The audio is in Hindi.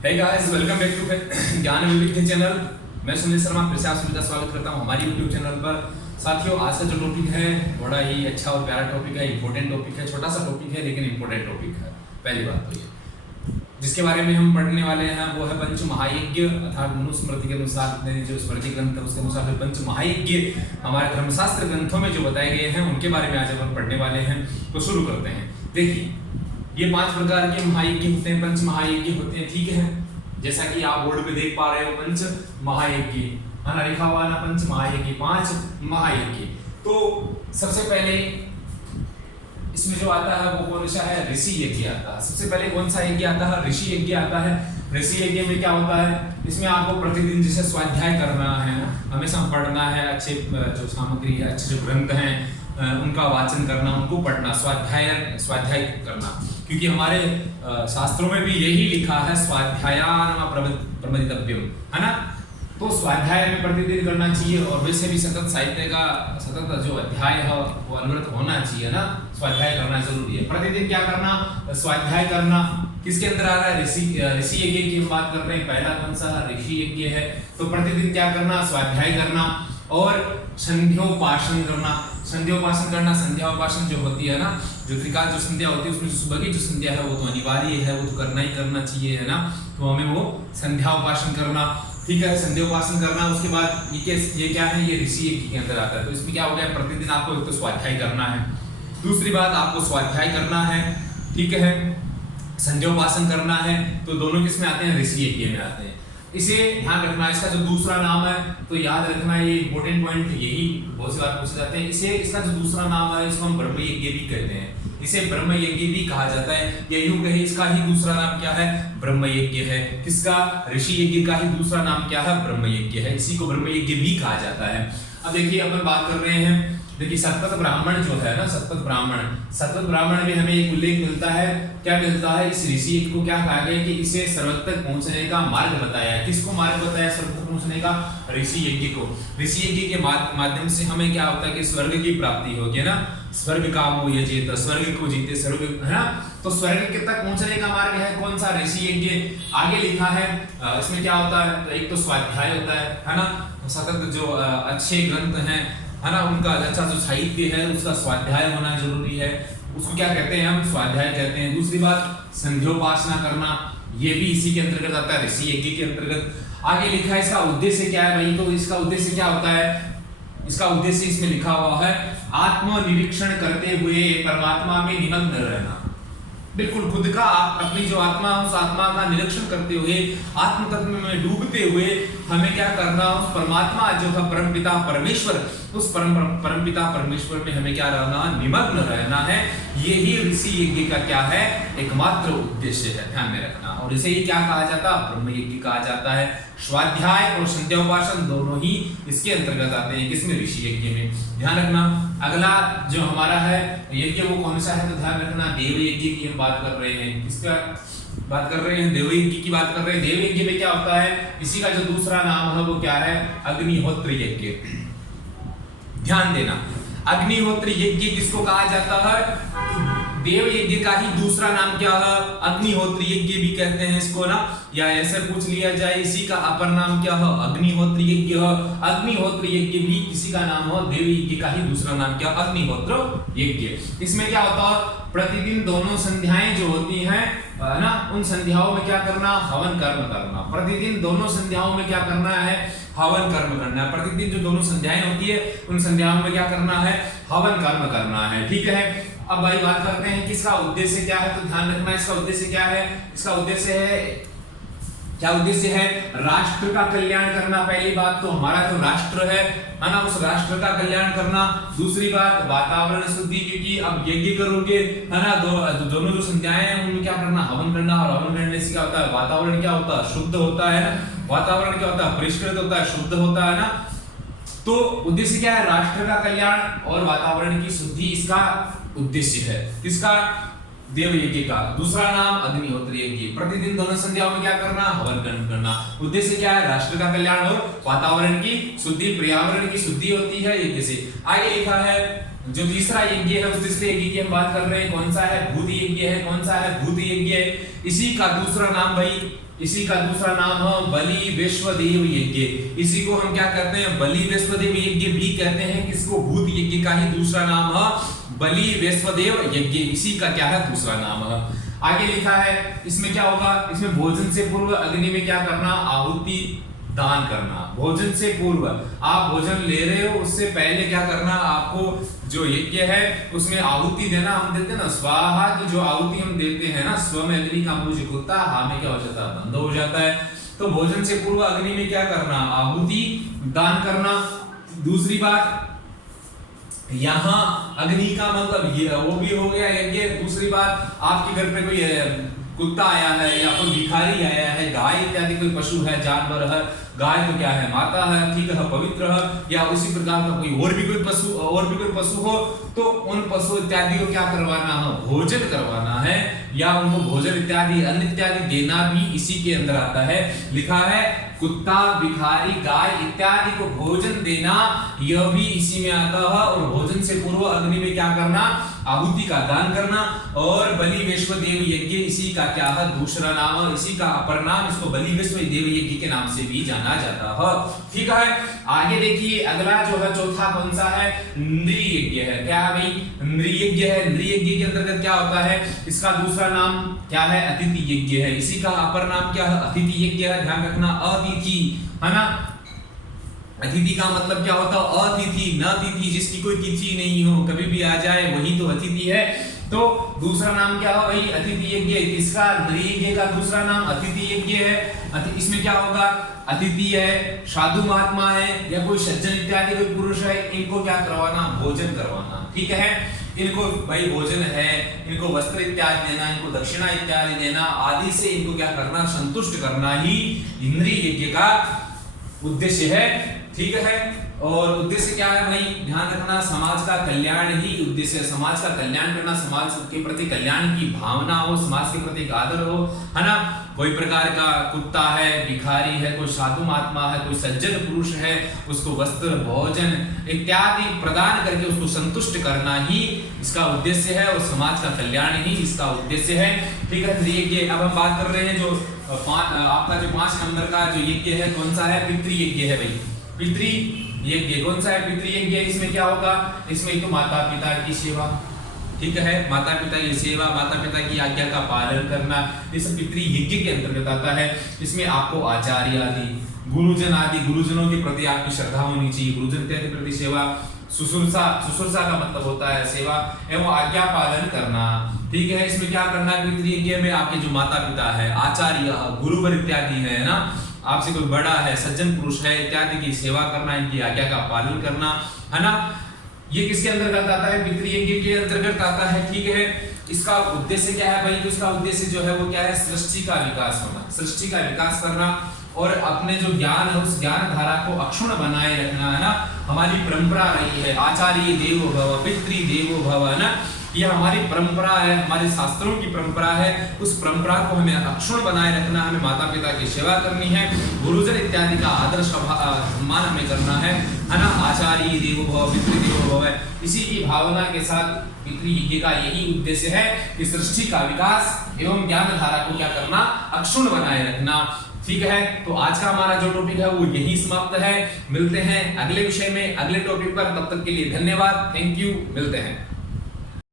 Hey guys, welcome back to Gyan Vividh channel. मैं सुनील शर्मा फिर से आप सभी का स्वागत करता हूं हमारी यूट्यूब चैनल पर। साथियों, आज का जो टॉपिक है बड़ा ही अच्छा और प्यारा टॉपिक है, इंपॉर्टेंट टॉपिक है, छोटा सा टॉपिक है लेकिन इंपॉर्टेंट टॉपिक है। पहली बात तो ये जिसके बारे में हम पढ़ने वाले हैं वो है पंच महायज्ञ, अर्थात मनुस्मृति के अनुसार जो स्मृति ग्रंथ है उसके अनुसार पंच महायज्ञ हमारे धर्मशास्त्र ग्रंथों में जो बताए गए हैं उनके बारे में आज हम पढ़ने वाले हैं। तो शुरू करते हैं। देखिए, ये 5 प्रकार के महायज्ञ होते हैं, पंच महायज्ञ होते हैं, ठीक है। जैसा कि आप बोर्ड पे देख पा रहे हो, पंच महायज्ञ है ना, लिखा हुआ ना, पंच महायज्ञ, 5 महायज्ञ। तो सबसे पहले इसमें जो आता है वो कौन सा है? ऋषि यज्ञ आता है। सबसे पहले कौन सा यज्ञ आता है? ऋषि यज्ञ आता है। ऋषि यज्ञ में क्या होता है? इसमें आपको प्रतिदिन जैसे स्वाध्याय करना है, हमेशा पढ़ना है, अच्छे जो सामग्री है, अच्छे जो ग्रंथ हैं उनका वाचन करना, उनको पढ़ना, स्वाध्याय करना, क्योंकि हमारे शास्त्रों में भी यही लिखा है, स्वाध्यायान प्रमदितव्यम, है ना। तो स्वाध्याय में प्रतिदिन करना चाहिए। और वैसे भी सतत साहित्य का सतत जो अध्याय है वो अनवरत होना चाहिए ना, स्वाध्याय करना जरूरी है। प्रतिदिन क्या करना? स्वाध्याय करना। किसके अंदर आ रहा है? ऋषि यज्ञ की बात कर रहे हैं। पहला कौन सा? ऋषि यज्ञ है। तो प्रतिदिन क्या करना? स्वाध्याय करना और संध्योपासन करना। संध्योपासन करना, संध्याउपासन जो होती है ना, जो त्रिकाल जो संध्या होती है उसमें जो सुबह की जो संध्या है वो तो अनिवार्य है, वो तो करना ही करना चाहिए, है ना। तो हमें वो संध्याउपासन करना, ठीक है, संध्योपासन करना। उसके बाद ये क्या है? ये ऋषि यज्ञ के अंदर आता है। तो इसमें क्या हो गया? प्रतिदिन आपको एक तो स्वाध्याय करना है, दूसरी बात आपको स्वाध्याय करना है, ठीक है, संध्योपासन करना है। तो दोनों किसमें आते हैं? ऋषि यज्ञ में आते हैं। इसे ध्यान रखना। इसका जो दूसरा नाम है तो याद रखना, ये इंपॉर्टेंट पॉइंट, यही बहुत सी बार पूछे जाते हैं। इसका जो दूसरा नाम है इसको हम ब्रह्म यज्ञ भी कहते हैं। इसे ब्रह्म यज्ञ भी कहा जाता है, या यूं कहे इसका ही दूसरा नाम क्या है? ब्रह्म यज्ञ है। किसका? ऋषि यज्ञ का ही दूसरा नाम क्या है? ब्रह्म यज्ञ है। इसी को ब्रह्म यज्ञ भी कहा जाता है। अब देखिए, अपन बात कर रहे हैं, देखिए सतपथ ब्राह्मण जो है ना, सतपथ ब्राह्मण में हमें एक उल्लेख मिलता है। क्या मिलता है? इस ऋषि यज्ञ को क्या कहा गया कि इसे सर्वत तक पहुंचने का मार्ग बताया है। किसको मार्ग बताया सर्वत तक पहुंचने का? ऋषि यज्ञ को। ऋषि यज्ञ के माध्यम से हमें क्या होता है कि स्वर्ग की प्राप्ति होगी ना, स्वर्ग कामो यजेत, स्वर्ग को जीते, स्वर्ग, है ना। तो स्वर्ग के तक पहुंचने का मार्ग है कौन सा? ऋषि यज्ञ। आगे लिखा है इसमें क्या होता है? तो एक तो स्वाध्याय होता है ना, सतत जो अच्छे ग्रंथ हैं, है ना, उनका अच्छा जो साहित्य है उसका स्वाध्याय होना जरूरी है। उसको क्या कहते हैं? हम स्वाध्याय कहते हैं। दूसरी बात, संध्योपासना करना, ये भी इसी के अंतर्गत आता है, ऋषि यज्ञ के अंतर्गत। आगे लिखा है इसका उद्देश्य क्या है भाई? तो इसका उद्देश्य क्या होता है? इसका उद्देश्य इसमें लिखा हुआ है, आत्मनिरीक्षण करते हुए परमात्मा में निमग्न रहना। बिल्कुल खुद का, आप अपनी जो आत्मा है उस आत्मा का निरीक्षण करते हुए, आत्म तत्व में डूबते हुए हमें क्या करना? उस परमात्मा जो है परमपिता परमेश्वर, उस परमपिता परमेश्वर में हमें क्या रहना? निमग्न रहना है। यही ऋषि यज्ञ का क्या है? एकमात्र उद्देश्य है, ध्यान में रखना। और इसे ही क्या कहा जाता है? ब्रह्म यज्ञ कहा जाता है। स्वाध्याय और संध्योपासन दोनों ही इसके अंतर्गत आते हैं। किसमें? ऋषि यज्ञ में। ध्यान रखना। अगला जो हमारा है यज्ञ वो कौन सा है? तो ध्यान रखना, देव यज्ञ की हम बात कर रहे हैं। किसका बात कर रहे हैं? देव यज्ञ की बात कर रहे हैं। देव यज्ञ में क्या होता है? इसी का जो दूसरा नाम है वो क्या है? अग्निहोत्र यज्ञ। ध्यान देना, अग्निहोत्र यज्ञ किसको कहा जाता है? देव यज्ञ का ही दूसरा नाम क्या है? अग्निहोत्र यज्ञ भी कहते हैं इसको ना, या ऐसे पूछ लिया जाए इसी का अपर नाम क्या है? अग्निहोत्र यज्ञ। अग्निहोत्र यज्ञ भी किसी का नाम हो, देव यज्ञ का ही दूसरा नाम क्या? अग्निहोत्र यज्ञ। इसमें क्या होता है? प्रतिदिन दोनों संध्याएं जो होती हैं ना, उन संध्याओं में क्या करना? हवन कर्म करना। प्रतिदिन दोनों संध्याओं में क्या करना है? हवन कर्म करना है। प्रतिदिन जो दोनों संध्याएं होती है उन संध्याओं में क्या करना है? हवन कर्म करना है, ठीक है। अब भाई बात करते हैं कि इसका उद्देश्य क्या है। तो ध्यान रखना, इसका उद्देश्य क्या है? इसका उद्देश्य है, क्या उद्देश्य है? राष्ट्र का कल्याण करना। पहली बात तो हमारा जो राष्ट्र है ना, उस राष्ट्र का कल्याण करना। दूसरी बात, वातावरण शुद्धि, क्योंकि अब यज्ञ करोगे, है ना, दोनों जो संध्याएं हैं उनमें क्या करना? हवन करना। और हवन करने से क्या होता है? वातावरण क्या होता है? शुद्ध होता है ना। वातावरण क्या होता है? परिष्कृत होता है, शुद्ध होता है ना। तो उद्देश्य क्या है? राष्ट्र का कल्याण और वातावरण की शुद्धि इसका उद्देश्य है। किसका? देव यज्ञ का। दूसरा नाम अग्निहोत्र यज्ञ। प्रतिदिन दोनों संध्याओं में क्या करना? हवन कर्म करना। उद्देश्य क्या है? राष्ट्र का कल्याण और वातावरण की शुद्धि, पर्यावरण की शुद्धि होती है यज्ञ से। आगे लिखा है जो तीसरा यज्ञ है उस तीसरे यज्ञ की हम बात कर रहे हैं, कौन सा है? भूत यज्ञ है। कौन सा है? भूत यज्ञ है। इसी का दूसरा नाम भाई, इसी का दूसरा नाम है बलि वैश्वदेव यज्ञ। इसी को हम क्या कहते हैं? बलि वैश्वदेव यज्ञ भी कहते हैं। किसको? भूत यज्ञ का ही दूसरा नाम है बलि वैश्वदेव यज्ञ। इसी का क्या है? दूसरा नाम है। आगे लिखा है इसमें क्या होगा? इसमें भोजन से पूर्व अग्नि में क्या करना? आहुति दान करना। भोजन से पूर्व, आप भोजन ले रहे हो उससे पहले क्या करना? आपको जो यज्ञ है उसमें आहुति देना। हम देते हैं ना स्वाहा की जो आहुति हम देते हैं ना, स्व में अग्नि का मुझे खुलता, हा में क्या हो जाता है? बंद हो जाता है। तो भोजन से पूर्व अग्नि में क्या करना? आहुति दान करना। दूसरी बात, यहाँ अग्नि का मतलब ये वो भी हो गया यज्ञ। दूसरी बात, आपके घर पे कोई कुत्ता आया है या कोई भिखारी आया है, गाय इत्यादि कोई पशु है, जानवर है, गाय तो क्या है? माता है, ठीक है, पवित्र है। या उसी प्रकार का कोई और भी कोई पशु हो तो उन पशु इत्यादि को क्या करवाना है? भोजन करवाना है, या उनको भोजन इत्यादि अन्न इत्यादि देना भी इसी के अंदर आता है। लिखा है कुत्ता, भिखारी, गाय इत्यादि को भोजन देना, यह भी इसी में आता है। और भोजन से पूर्व अग्नि में क्या करना? आहुति का दान करना। और बलि वैश्वदेव यज्ञ इसी का क्या है? दूसरा नाम है। इसी का अपर नाम, इसको बलि वैश्वदेव यज्ञ के नाम से भी जाना जाता है। ठीक है, आगे देखिए अगला जो है चौथा कौन सा है? नृ यज्ञ है। क्या है भाई? नृ यज्ञ है। नृ यज्ञ के अंतर्गत क्या होता है? इसका दूसरा नाम क्या है? अतिथि यज्ञ है। इसी का अपर नाम क्या है? अतिथि यज्ञ है। ध्यान रखना, अतिथि है ना। अतिथि का मतलब क्या होता है? अतिथि, न तिथि, जिसकी कोई तिथि नहीं हो, कभी भी आ जाए वही तो अतिथि है। तो दूसरा नाम क्या है भाई? अतिथि यज्ञ। इसका नृ यज्ञ का दूसरा नाम अतिथि यज्ञ है। इसमें क्या होगा? अतिथि है, साधु महात्मा है, या कोई सज्जन इत्यादि कोई पुरुष है, इनको क्या करवाना? भोजन करवाना। ठीक है, इनको भाई भोजन है, इनको वस्त्र इत्यादि देना, इनको दक्षिणा इत्यादि देना, आदि से इनको क्या करना? संतुष्ट करना ही नृ यज्ञ का उद्देश्य है। ठीक है, और उद्देश्य क्या है भाई? ध्यान रखना, समाज का कल्याण ही उद्देश्य है। समाज का कल्याण करना, समाज के प्रति कल्याण की भावना हो, समाज के प्रति आदर हो, है ना। कोई प्रकार का कुत्ता है, भिखारी है, कोई साधु महात्मा है, कोई सज्जन पुरुष है, उसको वस्त्र, भोजन इत्यादि प्रदान करके उसको संतुष्ट करना ही इसका उद्देश्य है, और समाज का कल्याण ही इसका उद्देश्य है। ठीक है, यज्ञ अब हम बात कर रहे हैं जो आपका जो 5 नंबर का जो यज्ञ है कौन सा है? पितृयज्ञ है भाई। पितृ यज्ञ कौन सा है? पितृयज्ञ। इसमें क्या होगा? इसमें तो माता पिता की सेवा, ठीक है, माता पिता की सेवा, माता पिता की आज्ञा का पालन करना, इस पितृयज्ञ के अंतर्गत आता है। इसमें आपको आचार्य आदि, गुरुजन आदि, गुरुजनों के प्रति आपकी श्रद्धा होनी चाहिए। गुरुजन के प्रति सेवा, सुश्रूषा का मतलब होता है सेवा एवं आज्ञा पालन करना। ठीक है, इसमें क्या करना है? पितृयज्ञ में आपके जो माता पिता है, आचार्य, गुरुवर इत्यादि है ना, आपसे कोई बड़ा है, सज्जन पुरुष है इत्यादि की सेवा करना, इनकी आज्ञा का पालन करना, है ना। ये किसके अंतर्गत आता है? पितृयज्ञ के अंतर्गत आता है। ठीक है, इसका उद्देश्य क्या है भाई? तो इसका उद्देश्य जो है वो क्या है? सृष्टि का विकास होना, सृष्टि का विकास करना, और अपने जो ज्ञान है उस ज्ञान धारा को अक्षुण बनाए रखना, है ना। हमारी परंपरा रही है आचार्य देवो भव, पितृ देवो भव, है ना। यह हमारी परंपरा है, हमारे शास्त्रों की परंपरा है। उस परंपरा को हमें अक्षुण बनाए रखना, हमें माता पिता की सेवा करनी है, गुरुजन इत्यादि का आदर सम्मान हमें करना है ना। आचार्य देवो भव, पितृ देवो भव, इसी की भावना के साथ पितृयज्ञ का यही उद्देश्य है कि सृष्टि का विकास एवं ज्ञान धारा को क्या करना? अक्षुण बनाए रखना। ठीक है, तो आज का हमारा जो टॉपिक है वो यही समाप्त है। मिलते हैं अगले विषय में, अगले टॉपिक पर। तब तक के लिए धन्यवाद, थैंक यू, मिलते हैं।